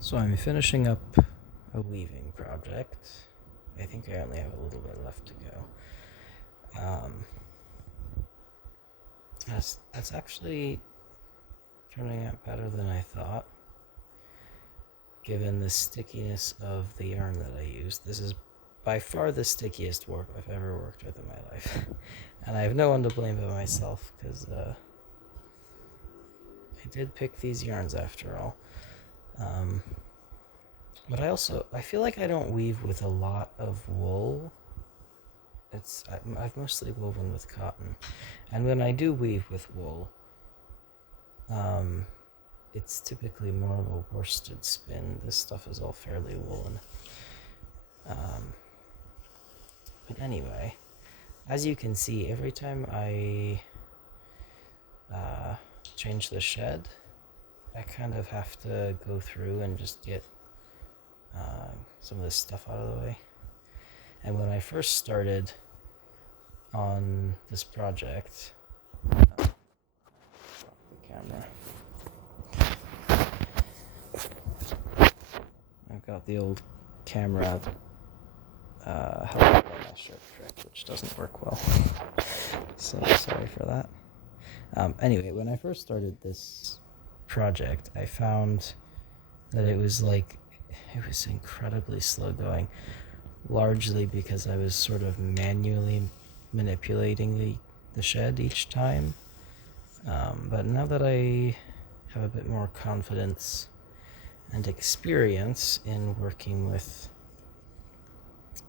So I'm finishing up a weaving project. I think I only have a little bit left to go. That's actually turning out better than I thought, given the stickiness of the yarn that I used. This is by far the stickiest warp I've ever worked with in my life. And I have no one to blame but myself, because I did pick these yarns after all. But I feel like I don't weave with a lot of wool. I've mostly woven with cotton, and when I do weave with wool, it's typically more of a worsted spin. This stuff is all fairly woolen. But anyway, as you can see, every time I change the shed, I kind of have to go through and just get some of this stuff out of the way. And when I first started on this project, the camera, I've got the old camera help trick, which doesn't work well. So sorry for that. Anyway, when I first started this project, I found that it was incredibly slow going, largely because I was sort of manually manipulating the shed each time. But now that I have a bit more confidence and experience in working with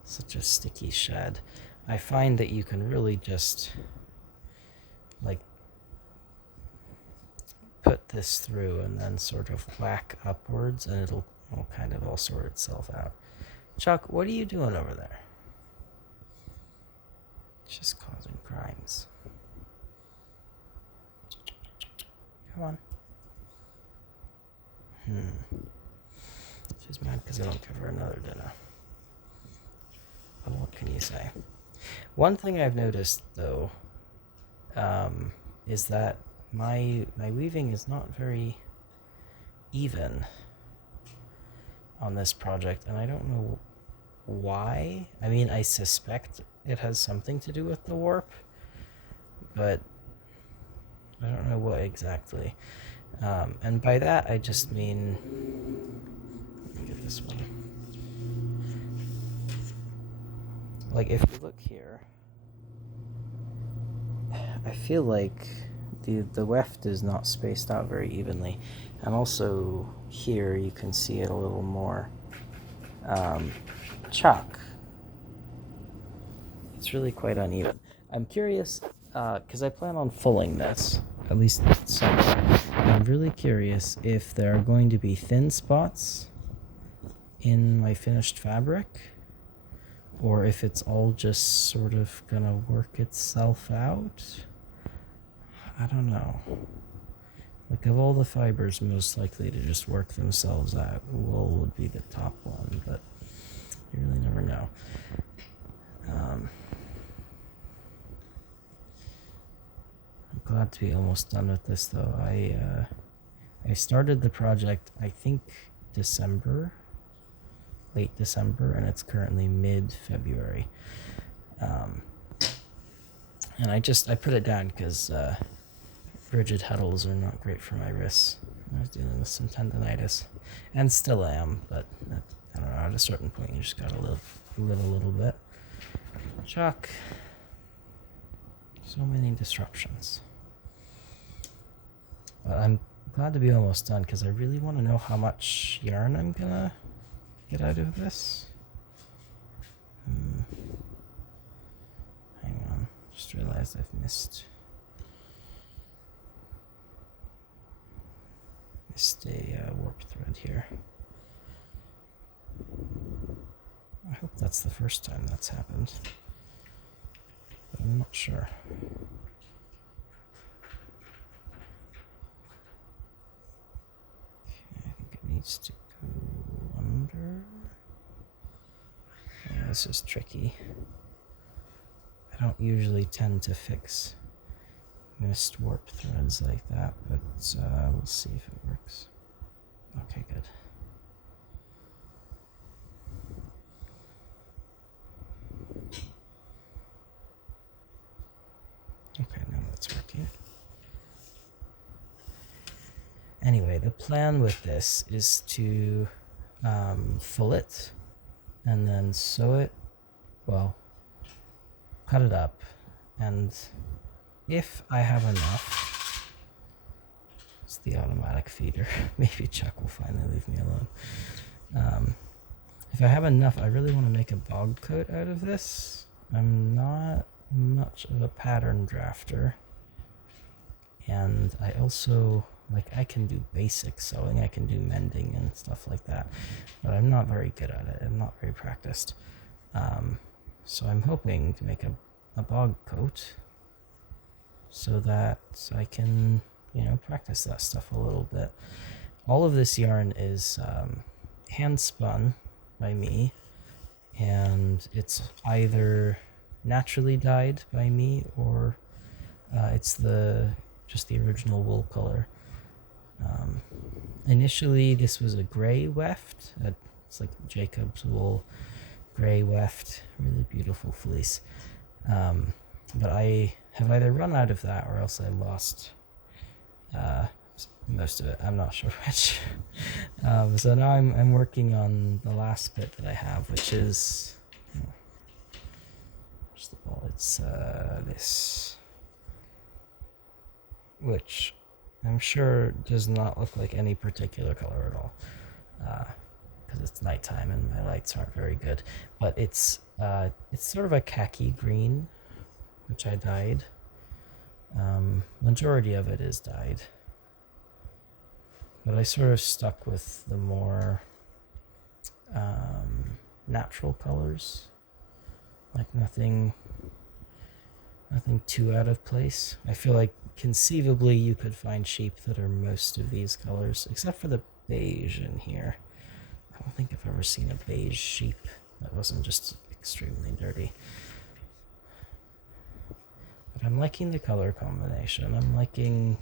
such a sticky shed, I find that you can really just put this through and then sort of whack upwards, and it'll kind of all sort itself out. Chuck, what are you doing over there? It's just causing crimes. Come on. She's mad because I don't give her another dinner. But what can you say? One thing I've noticed, though, is that my weaving is not very even on this project, and I don't know why. I mean, I suspect it has something to do with the warp, but I don't know what exactly. And by that, I just mean... Let me get this one. Like, if you look here, I feel like the weft is not spaced out very evenly. And also here you can see it a little more. Chuck. It's really quite uneven. I'm curious, because I plan on fulling this, at least some. I'm really curious if there are going to be thin spots in my finished fabric, or if it's all just sort of gonna work itself out. I don't know. Like, of all the fibers most likely to just work themselves out, wool would be the top one, but you really never know. I'm glad to be almost done with this, though. I started the project, I think, late December, and it's currently mid-February. And I put it down because rigid heddles are not great for my wrists. I was dealing with some tendonitis, and still am, but I don't know, at a certain point you just gotta live a little bit. Chuck. So many disruptions. But I'm glad to be almost done, because I really want to know how much yarn I'm gonna get out of this. Hang on, just realized I've missed a warp thread here. I hope that's the first time that's happened, but I'm not sure. Okay, I think it needs to go under. Yeah, this is tricky. I don't usually tend to fix missed warp threads like that, but we'll see if it works. Okay, good. Anyway, the plan with this is to full it and then sew it, well, cut it up, and if I have enough, it's the automatic feeder. Maybe Chuck will finally leave me alone. If I have enough, I really want to make a bog coat out of this. I'm not much of a pattern drafter, and I also, like, I can do basic sewing, I can do mending and stuff like that, but I'm not very good at it. I'm not very practiced. So I'm hoping to make a bog coat so that I can, practice that stuff a little bit. All of this yarn is hand spun by me, and it's either naturally dyed by me or it's just the original wool color. Initially, this was a gray weft. It's like Jacob's wool, gray weft, really beautiful fleece. But I have either run out of that or else I lost most of it. I'm not sure which. So now I'm working on the last bit that I have, which is first of all, it's this, which I'm sure does not look like any particular color at all, because it's nighttime and my lights aren't very good. But it's sort of a khaki green, which I dyed. Majority of it is dyed, but I sort of stuck with the more natural colors, like nothing too out of place. I feel like conceivably you could find sheep that are most of these colors, except for the beige in here. I don't think I've ever seen a beige sheep that wasn't just extremely dirty. But I'm liking the color combination. I'm liking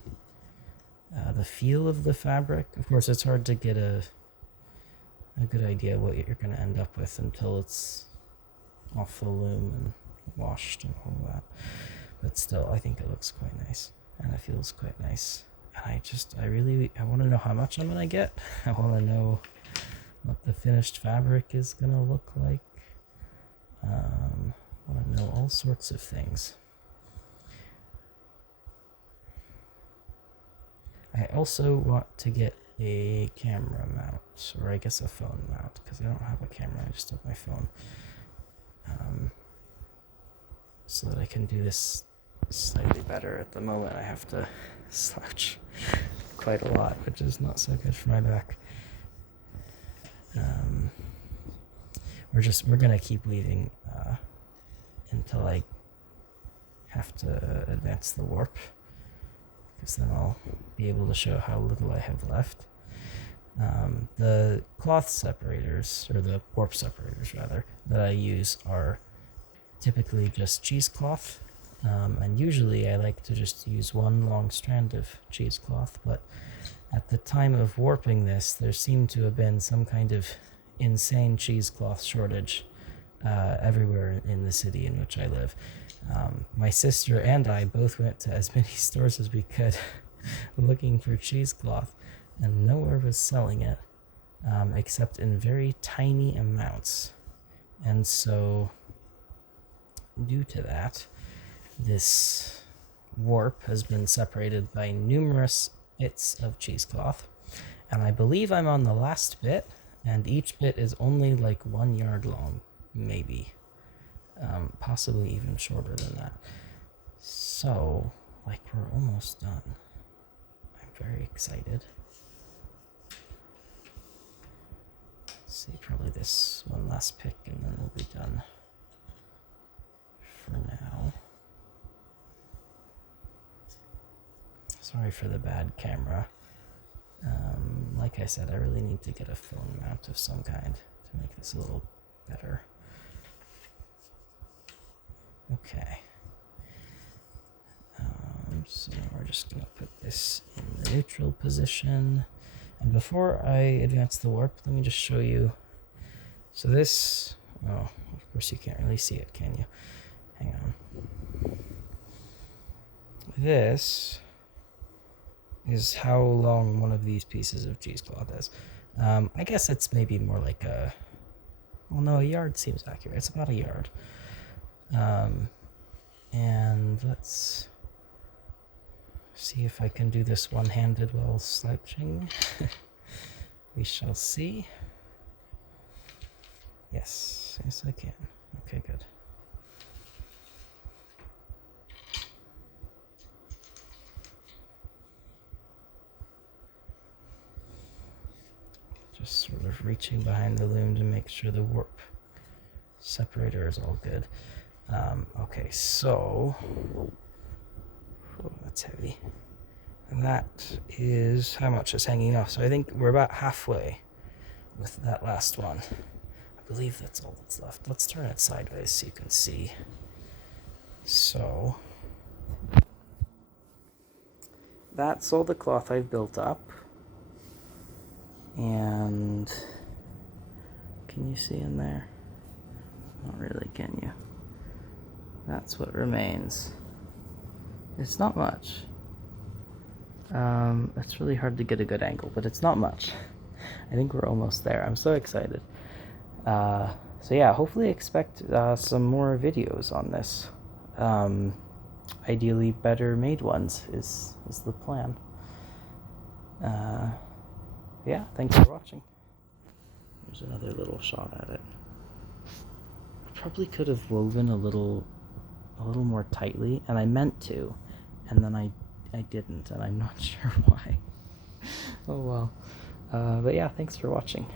the feel of the fabric. Of course, it's hard to get a good idea what you're going to end up with until it's off the loom and washed and all that. But still, I think it looks quite nice and it feels quite nice. And I want to know how much I'm going to get. I want to know what the finished fabric is going to look like. I want to know all sorts of things. I also want to get a camera mount, or I guess a phone mount, because I don't have a camera, I just have my phone. So that I can do this slightly better. At the moment I have to slouch quite a lot, which is not so good for my back. We're gonna keep weaving until I have to advance the warp, because then I'll be able to show how little I have left. The cloth separators, or the warp separators rather, that I use are typically just cheesecloth, and usually I like to just use one long strand of cheesecloth, but at the time of warping this, there seemed to have been some kind of insane cheesecloth shortage everywhere in the city in which I live. My sister and I both went to as many stores as we could looking for cheesecloth, and nowhere was selling it, except in very tiny amounts. And so, due to that, this warp has been separated by numerous bits of cheesecloth, and I believe I'm on the last bit, and each bit is only like 1 yard long, maybe. Possibly even shorter than that. So, like, we're almost done. I'm very excited. Let's see, probably this one last pick and then we'll be done for now. Sorry for the bad camera. Like I said, I really need to get a phone mount of some kind to make this a little better. Okay. So we're just going to put this in the neutral position. And before I advance the warp, let me just show you. So this, oh, of course you can't really see it, can you? Hang on. This is how long one of these pieces of cheesecloth is. I guess it's maybe more like a... Well, no, a yard seems accurate. It's about a yard. And let's see if I can do this one-handed while slouching. We shall see. Yes, yes I can. Okay, good. Just sort of reaching behind the loom to make sure the warp separator is all good. Okay, so... Oh, that's heavy. And that is how much is hanging off. So I think we're about halfway with that last one. I believe that's all that's left. Let's turn it sideways so you can see. So that's all the cloth I've built up. And can you see in there? Not really, can you? That's what remains. It's not much. It's really hard to get a good angle, but it's not much. I think we're almost there. I'm so excited. So yeah, hopefully expect some more videos on this. Ideally better made ones is the plan. Yeah, thanks for watching. There's another little shot at it. I probably could have woven a little more tightly, and I meant to, and then I didn't, and I'm not sure why. Oh well. But yeah, thanks for watching.